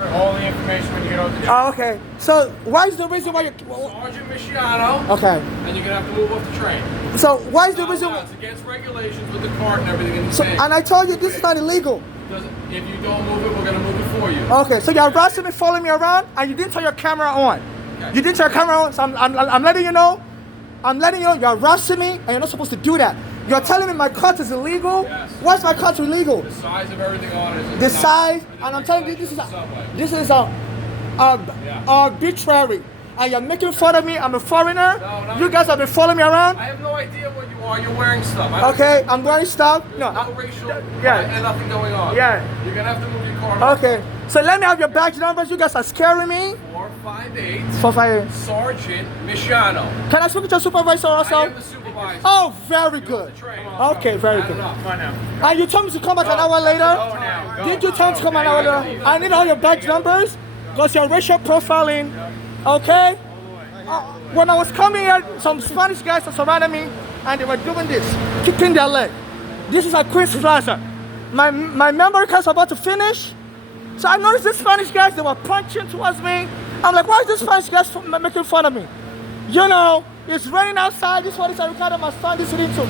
All the information when you get out the Oh, okay. So why is the reason why you? Sergeant Michiano. Okay. And you're gonna have to move off the train. So why is the reason? It's against regulations with the cart and everything in the So, tank. and I told you this is not illegal. If you don't move it, we're gonna move it for you. Okay. So you're arresting me, following me around, and you didn't turn your camera on. Okay. You didn't turn your camera on. So I'm letting you know. I'm letting you know you're arresting me, and you're not supposed to do that. You're telling me my cut is illegal. Yes. Why's my cut illegal? The size of everything on it is The size, and I'm telling you this is arbitrary. And you're making fun of me. I'm a foreigner. No, You guys have been following me around. I have no idea what you are. You're wearing stuff. Okay, I'm wearing stuff. No No. racial. Yeah. And nothing going on. Yeah. You're gonna have to move your car. Okay. So let me have your badge numbers. You guys are scaring me. 458 For fire. Sergeant Michiano. Can I speak to your supervisor also? I am the supervisor. Oh, very good. Okay, very good. Come on now. And you told me to come back an hour later? Go now. Go. Did you tell me to come an hour later? I need all your badge numbers because you're racial profiling. Okay? When I was coming here, some Spanish guys surrounded me and they were doing this, kicking their leg. This is at Queen's Plaza. My memory card's about to finish. So I noticed these Spanish guys, they were punching towards me. I'm like, why is this Spanish guys making fun of me? You know, it's raining outside. This one is a record of my son listening to.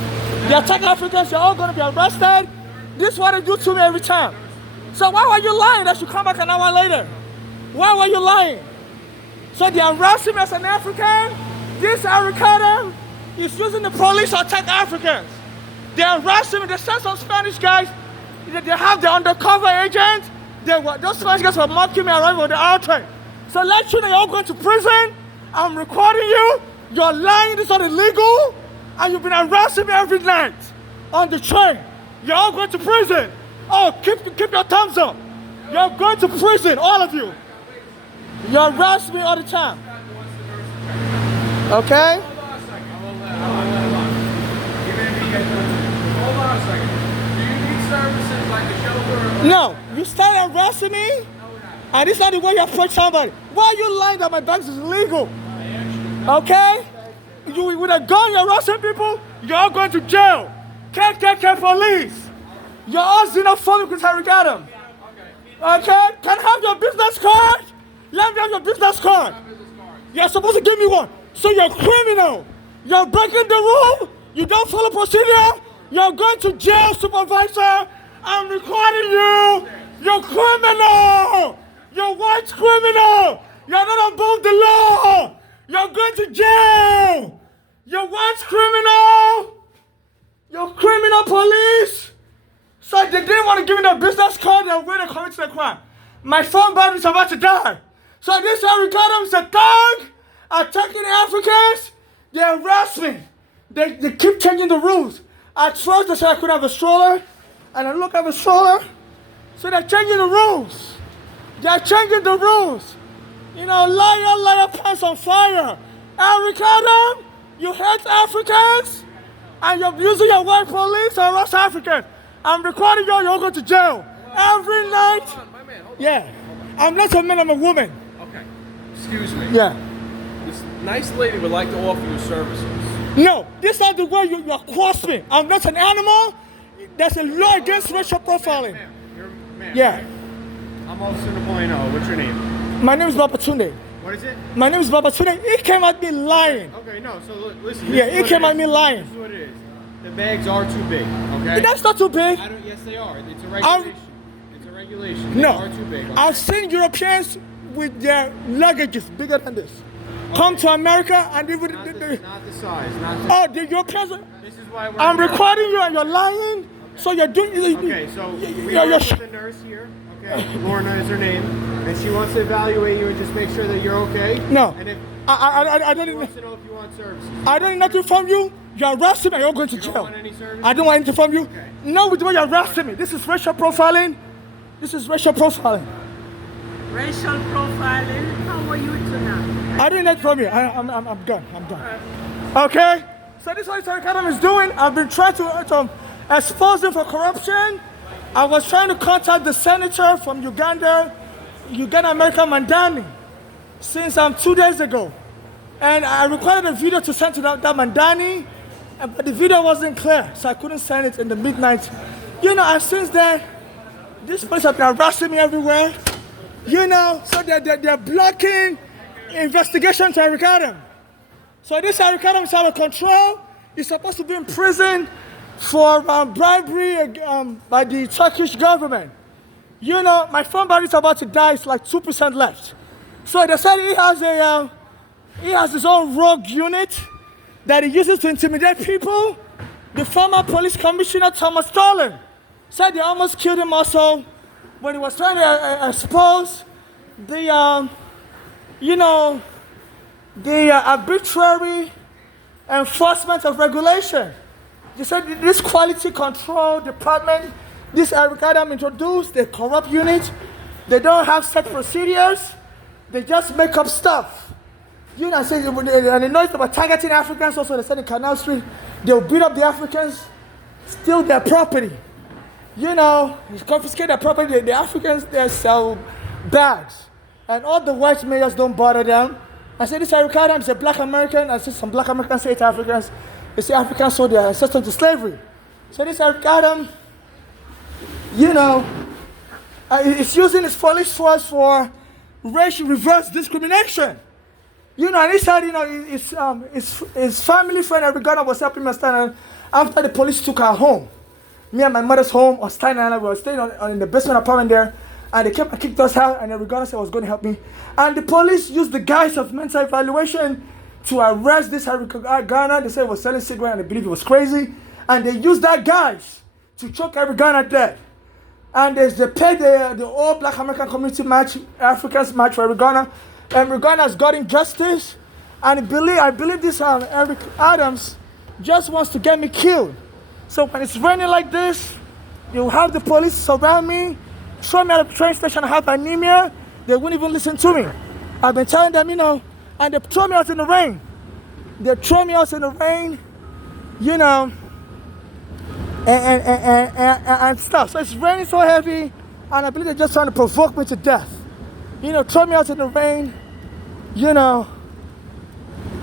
They attack Africans, you're all gonna be arrested. This is what they do to me every time. So why were you lying that you come back an hour later? Why were you lying? So they harassing me as an African. This Aricata is using the police to attack Africans. They harassing me. They sent some Spanish guys. They have the undercover agents. Those Spanish guys were mocking me around with the outrage. So let you know you're all going to prison. I'm recording you. You're lying. This is not illegal. And you've been harassing me every night on the train. You're all going to prison. Oh, keep your thumbs up. You're going to prison, all of you. You harass me all the time. Okay? Hold on a second. Hold on a second. Do you need services like a shelter? No, you started harassing me, and this is not the way you approach somebody. Why are you lying that my bank is illegal? Okay? You with a gun, you're harassing people, you're all going to jail. KKK police. You're all xenophobic with Harrigatum. Okay? Can I have your business card? Let me have your business card. You're supposed to give me one. So you're a criminal. You're breaking the rule. You don't follow procedure. You're going to jail, supervisor. I'm recording you. You're criminal. You're white criminal. You're not above the law. You're going to jail. You're white criminal. You're criminal police. So they didn't want to give me the business card. They're waiting to commit the crime. My phone battery is about to die. So this Ricardo is a thug attacking Africans. They harass me. They keep changing the rules. At first they said I could have a stroller, and I look at a stroller. So they're changing the rules. They're changing the rules. You know, liar, pants on fire. Ricardo, you hate Africans, and you're using your white police to harass Africans. I'm recording you. You're going to jail every night. Hold on, my man. Hold on. Yeah, I'm not a man. I'm a woman. Okay. Excuse me. Yeah. This nice lady would like to offer you services. No, this is not the way you across me. I'm not an animal. There's a law against racial profiling. Ma'am, Yeah. I'm Officer Napoleon. What's your name? My name is Babatunde. What is it? My name is Babatunde. He came at me lying. Okay, no. So listen. Yeah, this is he what came it at is. me lying. This is what it is. The bags are too big. Okay. That's not too big. Yes, they are. It's a regulation. It's a regulation. They No, are too big. Okay? I've seen Europeans with their luggages bigger than this. Come to America and they would. Not the size. Not the. Oh, the Europeans. This is why we're. I'm recording you and you're lying. So you're doing. Okay, so we you're work with the nurse here. Okay, Lorna is her name, and she wants to evaluate you and just make sure that you're okay. No. And if I she don't. wants to know if you want services. I don't need nothing from you. You're arresting me and you're going to You don't jail. want any services? I don't want anything from you. Okay. No, with the way you're arresting me. This is racial profiling. This is racial profiling. Racial profiling. How are you tonight? I don't need that from you. I'm done. I'm done. Okay? So this is what Sarah Kadam is doing. I've been trying to expose him for corruption. I was trying to contact the senator from Uganda American Mandani, since 2 days ago. And I recorded a video to send to that Mandani, but the video wasn't clear, so I couldn't send it in the midnight. You know, and since then, this police have been harassing me everywhere. You know, so they're blocking investigation to Eric Adam. So this Eric Adam is out of control. He's supposed to be in prison for bribery by the Turkish government. You know, my phone battery is about to die. It's like 2% left. So they said he has his own rogue unit that he uses to intimidate people. The former police commissioner, Thomas Stalin, said they almost killed him also when he was trying to expose the arbitrary enforcement of regulation. They said this quality control department, this Eric Adam introduced, the corrupt unit, they don't have set procedures, they just make up stuff. You know, and they know it's about targeting Africans also. They said in Canal Street, they'll beat up the Africans, steal their property. You know, confiscate their property. The Africans, they sell bags. And all the white mayors don't bother them. I said, this Eric Adam is a black American. I said, some black Americans say to Africans, they say Africans sold their ancestors to slavery. So this Eric Adam, you know, is using his police force for racial reverse discrimination. You know, and he said, you know, his family friend Eric Adam was helping me on Staten Island after the police took her home. Me and my mother's home on Staten Island, we were staying in the basement apartment there, and they came and kicked us out, and Eric Adam said was going to help me. And the police used the guise of mental evaluation to arrest this Eric Adam. They said he was selling cigarettes, and they believed he was crazy. And they used that guise to choke Eric Adam dead. And they paid the all black American community march, Africans march for Eric Adam. And Eric Adam has gotten justice. And I believe this Eric Adams just wants to get me killed. So when it's raining like this, you have the police surround me, throw me at the train station, I have anemia, they wouldn't even listen to me. I've been telling them, you know, and they throw me out in the rain. They throw me out in the rain, you know, and stuff. So it's raining so heavy, and I believe they're just trying to provoke me to death. You know, throw me out in the rain, you know,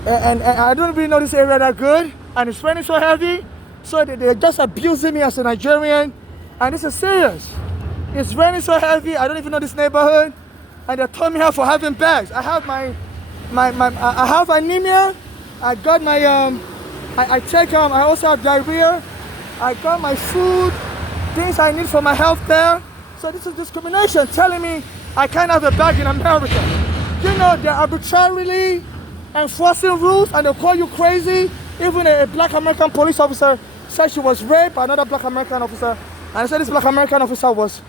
and I don't really know this area that good, and it's raining so heavy, so they're just abusing me as a Nigerian, and this is serious. It's raining so heavy, I don't even know this neighborhood, and they told me how for having bags. I have I have anemia, I got my, I also have diarrhea, I got my food, things I need for my health there. So this is discrimination, telling me I can't have a bag in America. You know, they're arbitrarily enforcing rules and they'll call you crazy. Even a black American police officer said she was raped by another black American officer. And I said this black American officer was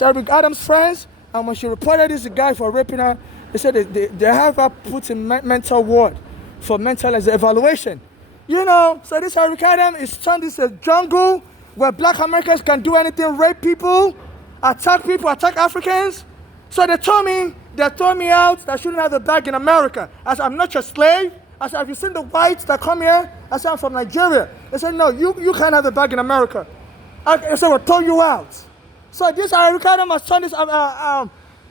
Eric Adams' friends. And when she reported this guy for raping her, they said they have her put in mental ward for mental evaluation. You know, so this Eric Adams is turned this a jungle where black Americans can do anything, rape people, attack Africans. So they told me out that I shouldn't have a bag in America. I said, I'm not your slave. I said, have you seen the whites that come here? I said, I'm from Nigeria. They said, no, you can't have a bag in America. I said, we'll throw you out. So this Eric Adams has turned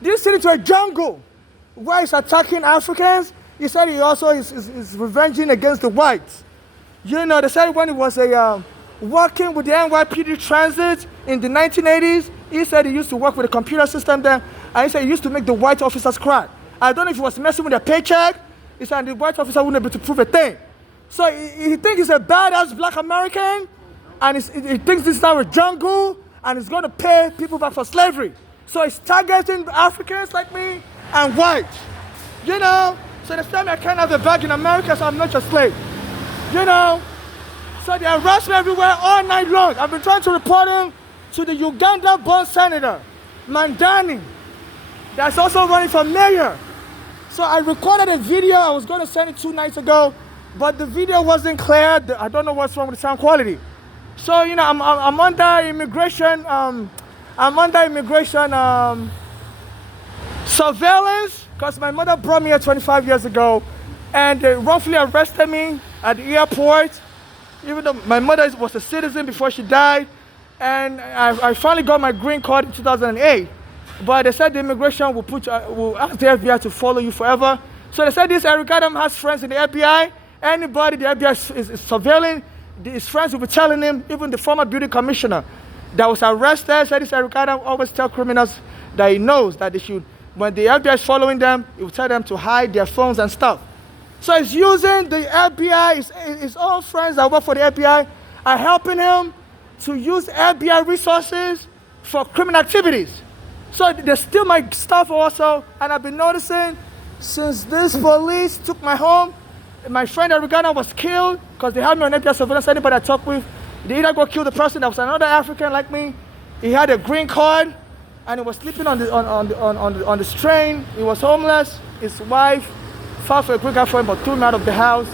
this city into a jungle where he's attacking Africans. He said he also is revenging against the whites. You know, they said when he was working with the NYPD Transit in the 1980s, he said he used to work with the computer system there, and he said he used to make the white officers cry. I don't know if he was messing with their paycheck. He said the white officer wouldn't be able to prove a thing. So he thinks he's a badass black American, and he thinks this is now a jungle, and he's going to pay people back for slavery. So he's targeting Africans like me and whites. You know, so they tell me I can't have a bag in America, so I'm not your slave. You know, so they arrest me everywhere all night long. I've been trying to report him to the Uganda-born senator, Mandani, that's also running for mayor. So I recorded a video, I was going to send it 2 nights ago, but the video wasn't clear. I don't know what's wrong with the sound quality. So, you know, I'm under immigration, surveillance, because my mother brought me here 25 years ago, and they roughly arrested me at the airport, even though my mother was a citizen before she died. And I finally got my green card in 2008. But they said the immigration will ask the FBI to follow you forever. So they said this Eric Adams has friends in the FBI. Anybody the FBI is surveilling, his friends will be telling him, even the former beauty commissioner that was arrested, said this Eric Adams always tell criminals that he knows that they should when the FBI is following them, it will tell them to hide their phones and stuff. So he's using the FBI, his own friends that work for the FBI are helping him to use FBI resources for criminal activities. So they steal my stuff also, and I've been noticing since this police took my home, my friend Arigana was killed because they had me on FBI surveillance. Anybody I talk with, they either go kill the person that was another African like me. He had a green card, and he was sleeping on the train. He was homeless. His wife filed for a green card for him, but threw him out of the house.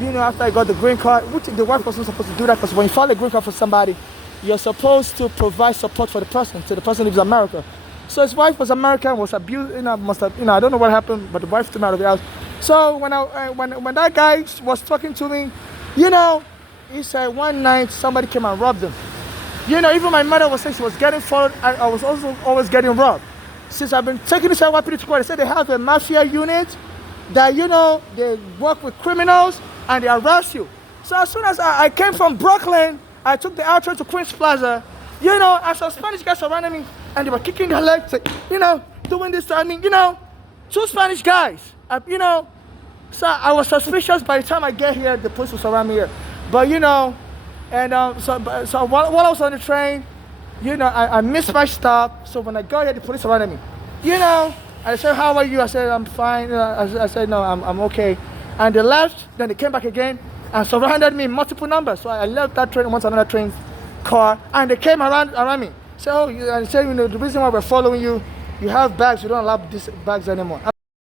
You know, after I got the green card, which the wife wasn't supposed to do that, because when you file a green card for somebody, you're supposed to provide support for the person, so the person lives in America. So his wife was American, was abused, must have, I don't know what happened, but the wife threw him out of the house. So when that guy was talking to me, he said one night somebody came and robbed him. Even my mother was saying she was getting followed. I was also always getting robbed. Since I've been taking this NYPD to court, they said they have a mafia unit that, they work with criminals and they arrest you. So as soon as I came from Brooklyn, I took the outro to Queens Plaza, and some Spanish guys surrounded me and they were kicking their legs, doing this to me, two Spanish guys, so I was suspicious. By the time I get here, the police will surround me here. But, so while I was on the train, I missed my stop. So when I got here, the police surrounded me. I said, how are you? I said, I'm fine. I said, no, I'm okay. And they left, then they came back again and surrounded me in multiple numbers. So I left that train, went to another train car, and they came around me. So, and said, the reason why we're following you, you have bags, we don't allow these bags anymore.